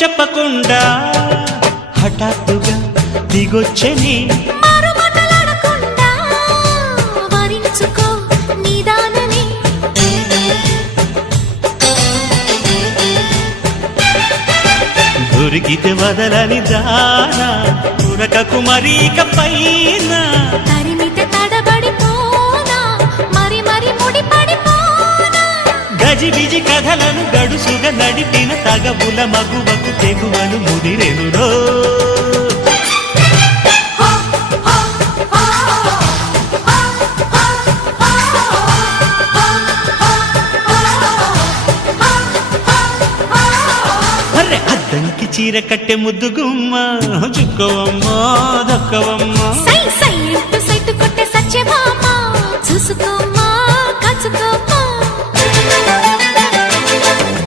చెప్పకుండా హఠాత్తుగా దిగొచ్చని దొరికితే వదలని దానా ఉరకకు మరీక పైన తరిమితే తడబడిపోనా మరి మరి ముడిపడిపోనా గజిబిజి కథలను గడుసుగా నడిపిన తగవుల మగువకు తెగువను ముదిరెనురో అద్దంకి చీర కట్టె ముద్దు గుమ్మ చుక్కవమ్మ దక్కవమ్మ సై సై సైటు కొట్టే సత్యభామ చూసుకోమ్మ